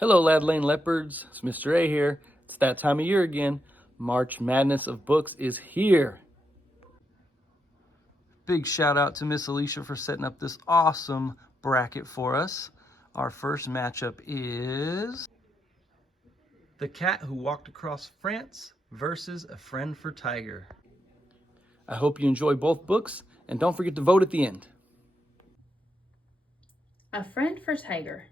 Hello, Lad Lane Leopards. It's Mr. A here. It's that time of year again. March Madness of Books is here. Big shout out to Miss Alicia for setting up this awesome bracket for us. Our first matchup is The Cat Who Walked Across France versus A Friend for Tiger. I hope you enjoy both books, and don't forget to vote at the end. A Friend for Tiger.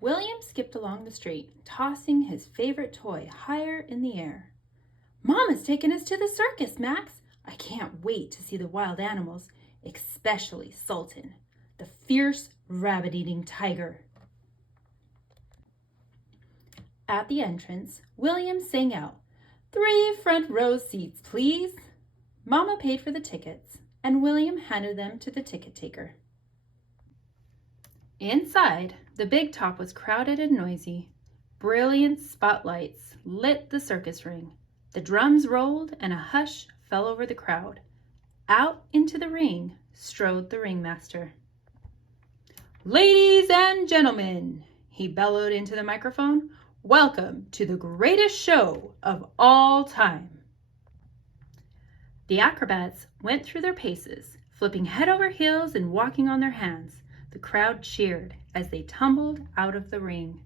William skipped along the street, tossing his favorite toy higher in the air. Mama's taking us to the circus, Max. I can't wait to see the wild animals, especially Sultan, the fierce rabbit-eating tiger. At the entrance, William sang out, 3 front row seats, please. Mama paid for the tickets, and William handed them to the ticket taker. Inside, the big top was crowded and noisy. Brilliant spotlights lit the circus ring. The drums rolled and a hush fell over the crowd. Out into the ring strode the ringmaster. Ladies and gentlemen, he bellowed into the microphone, welcome to the greatest show of all time. The acrobats went through their paces, flipping head over heels and walking on their hands. The crowd cheered as they tumbled out of the ring.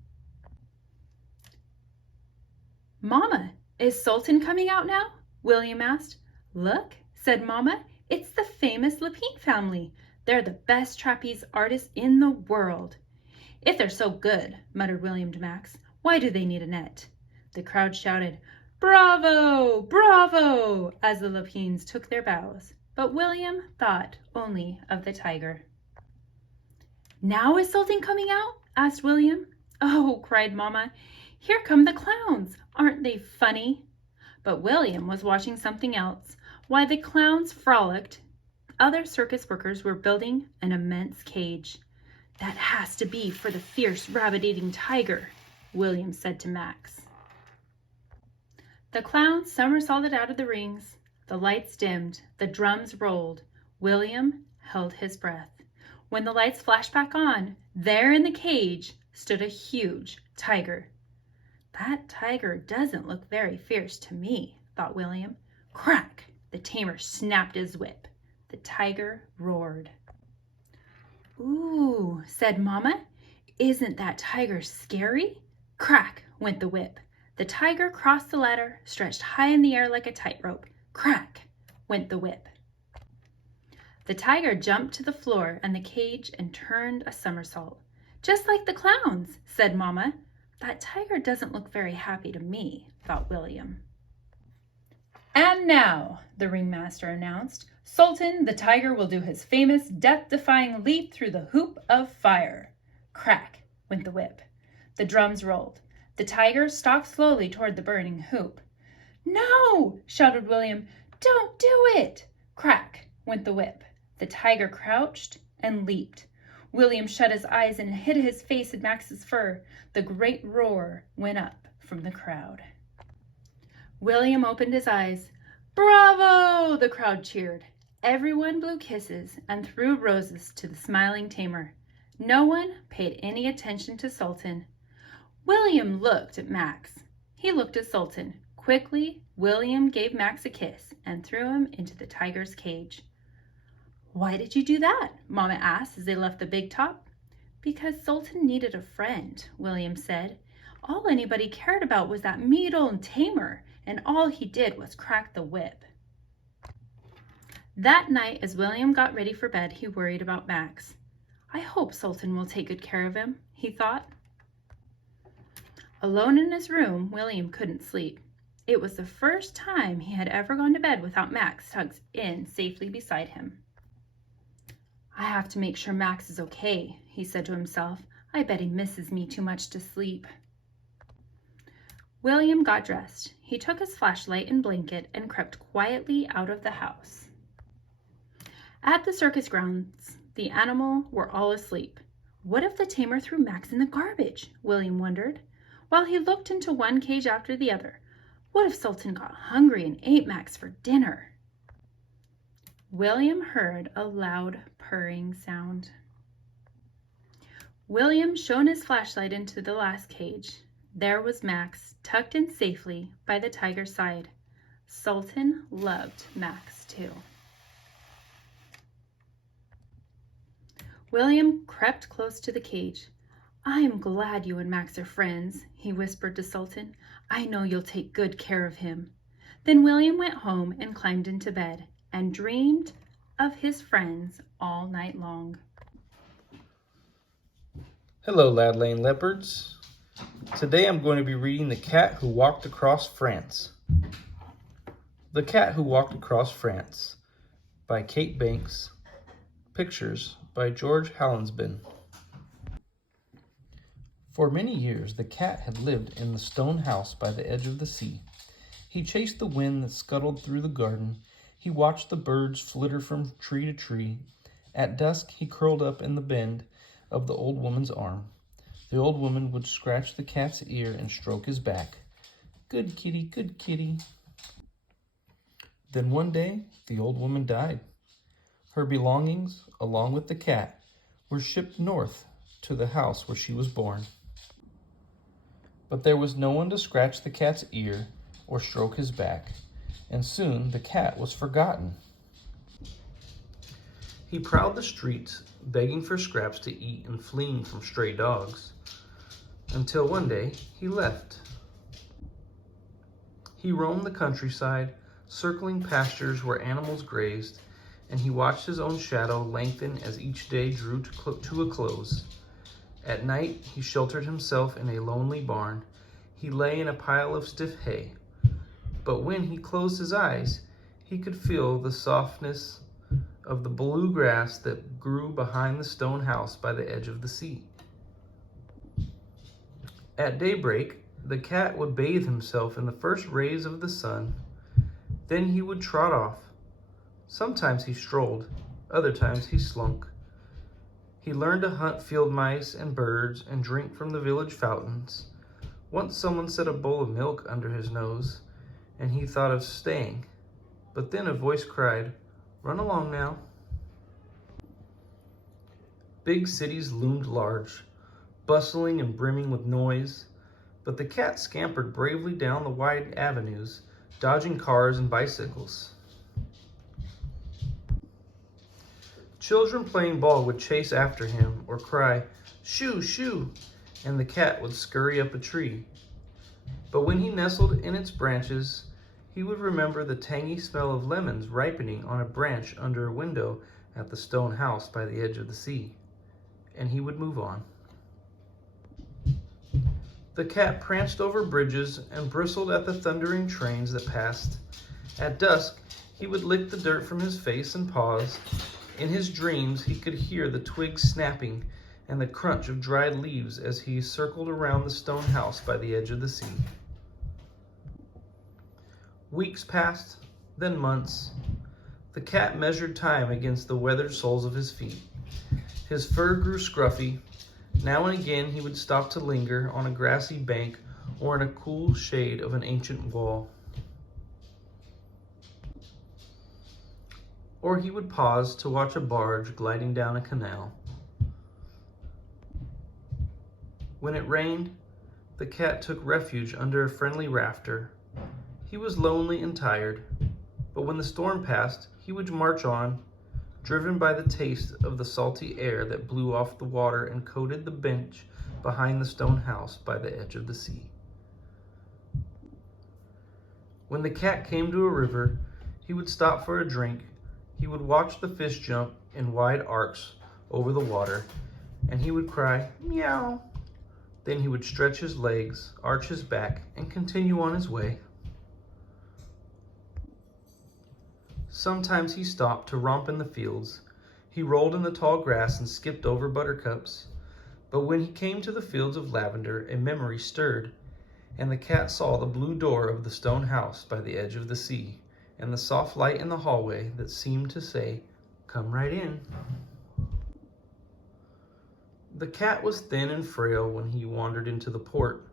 Mama, is Sultan coming out now? William asked. Look, said Mama, it's the famous Lapine family. They're the best trapeze artists in the world. If they're so good, muttered William to Max, why do they need a net? The crowd shouted, Bravo! Bravo! as the Lapines took their bows. But William thought only of the tiger. Now is Sultan coming out? Asked William. Oh, cried Mama, here come the clowns. Aren't they funny? But William was watching something else. While the clowns frolicked, other circus workers were building an immense cage. That has to be for the fierce rabbit-eating tiger, William said to Max. The clowns somersaulted out of the rings. The lights dimmed. The drums rolled. William held his breath. When the lights flashed back on, there in the cage stood a huge tiger. That tiger doesn't look very fierce to me, thought William. Crack! The tamer snapped his whip. The tiger roared. Ooh, said Mama. Isn't that tiger scary? Crack went the whip. The tiger crossed the ladder, stretched high in the air like a tightrope. Crack went the whip. The tiger jumped to the floor and the cage and turned a somersault. Just like the clowns, said Mama. That tiger doesn't look very happy to me, thought William. And now, the ringmaster announced, Sultan the tiger will do his famous death-defying leap through the hoop of fire. Crack went the whip. The drums rolled. The tiger stalked slowly toward the burning hoop. No, shouted William, don't do it. Crack went the whip. The tiger crouched and leaped. William shut his eyes and hid his face in Max's fur. The great roar went up from the crowd. William opened his eyes. Bravo! The crowd cheered. Everyone blew kisses and threw roses to the smiling tamer. No one paid any attention to Sultan. William looked at Max. He looked at Sultan. Quickly, William gave Max a kiss and threw him into the tiger's cage. Why did you do that? Mama asked as they left the big top. Because Sultan needed a friend, William said. All anybody cared about was that meat old tamer, and all he did was crack the whip. That night, as William got ready for bed, he worried about Max. I hope Sultan will take good care of him, he thought. Alone in his room, William couldn't sleep. It was the first time he had ever gone to bed without Max tucked in safely beside him. I have to make sure Max is okay, he said to himself. I bet he misses me too much to sleep. William got dressed. He took his flashlight and blanket and crept quietly out of the house. At the circus grounds, the animals were all asleep. What if the tamer threw Max in the garbage? William wondered, while he looked into one cage after the other. What if Sultan got hungry and ate Max for dinner? William heard a loud purring sound. William shone his flashlight into the last cage. There was Max, tucked in safely by the tiger's side. Sultan loved Max too. William crept close to the cage. "I am glad you and Max are friends," he whispered to Sultan. "I know you'll take good care of him." Then William went home and climbed into bed and dreamed of his friends all night long. Hello, Lad Lane Leopards. Today I'm going to be reading The Cat Who Walked Across France. The Cat Who Walked Across France by Kate Banks. Pictures by George Hallinsben. For many years, the cat had lived in the stone house by the edge of the sea. He chased the wind that scuttled through the garden. He watched the birds flitter from tree to tree. At dusk, he curled up in the bend of the old woman's arm. The old woman would scratch the cat's ear and stroke his back. "Good kitty, good kitty." Then one day, the old woman died. Her belongings, along with the cat, were shipped north to the house where she was born. But there was no one to scratch the cat's ear or stroke his back, and soon the cat was forgotten. He prowled the streets, begging for scraps to eat and fleeing from stray dogs, until one day he left. He roamed the countryside, circling pastures where animals grazed, and he watched his own shadow lengthen as each day drew to a close. At night, he sheltered himself in a lonely barn. He lay in a pile of stiff hay. But when he closed his eyes, he could feel the softness of the blue grass that grew behind the stone house by the edge of the sea. At daybreak, the cat would bathe himself in the first rays of the sun. Then he would trot off. Sometimes he strolled, other times he slunk. He learned to hunt field mice and birds and drink from the village fountains. Once someone set a bowl of milk under his nose, and he thought of staying. But then a voice cried, "Run along now." Big cities loomed large, bustling and brimming with noise, but the cat scampered bravely down the wide avenues, dodging cars and bicycles. Children playing ball would chase after him or cry, "Shoo, shoo," and the cat would scurry up a tree. But when he nestled in its branches, he would remember the tangy smell of lemons ripening on a branch under a window at the stone house by the edge of the sea, and he would move on. The cat pranced over bridges and bristled at the thundering trains that passed. At dusk, he would lick the dirt from his face and paws. In his dreams, he could hear the twigs snapping and the crunch of dried leaves as he circled around the stone house by the edge of the sea. Weeks passed, then months. The cat measured time against the weathered soles of his feet. His fur grew scruffy. Now and again he would stop to linger on a grassy bank or in a cool shade of an ancient wall. Or he would pause to watch a barge gliding down a canal. When it rained, the cat took refuge under a friendly rafter. He was lonely and tired, but when the storm passed, he would march on, driven by the taste of the salty air that blew off the water and coated the bench behind the stone house by the edge of the sea. When the cat came to a river, he would stop for a drink. He would watch the fish jump in wide arcs over the water, and he would cry, "Meow." Then he would stretch his legs, arch his back, and continue on his way. Sometimes he stopped to romp in the fields. He rolled in the tall grass and skipped over buttercups. But when he came to the fields of lavender, a memory stirred, and the cat saw the blue door of the stone house by the edge of the sea, and the soft light in the hallway that seemed to say, "Come right in." The cat was thin and frail when he wandered into the port.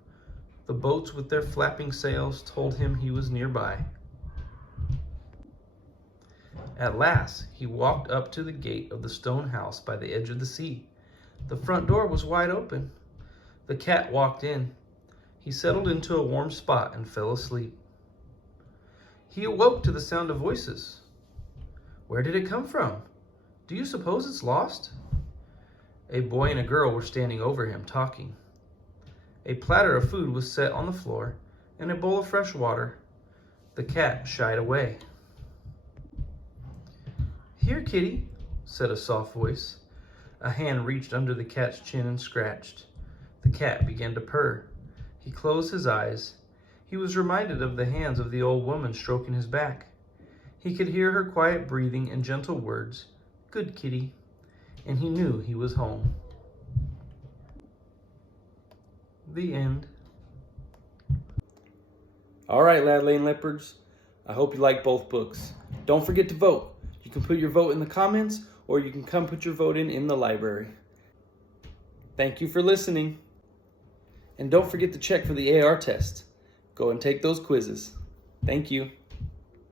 The boats with their flapping sails told him he was nearby. At last, he walked up to the gate of the stone house by the edge of the sea. The front door was wide open. The cat walked in. He settled into a warm spot and fell asleep. He awoke to the sound of voices. Where did it come from? Do you suppose it's lost? A boy and a girl were standing over him, talking. A platter of food was set on the floor, and a bowl of fresh water. The cat shied away. Here, kitty, said a soft voice. A hand reached under the cat's chin and scratched. The cat began to purr. He closed his eyes. He was reminded of the hands of the old woman stroking his back. He could hear her quiet breathing and gentle words, "Good kitty," and he knew he was home. The end. All right, Lad Lane Leopards. I hope you like both books. Don't forget to vote. You can put your vote in the comments, or you can come put your vote in the library. Thank you for listening. And don't forget to check for the AR test. Go and take those quizzes. Thank you.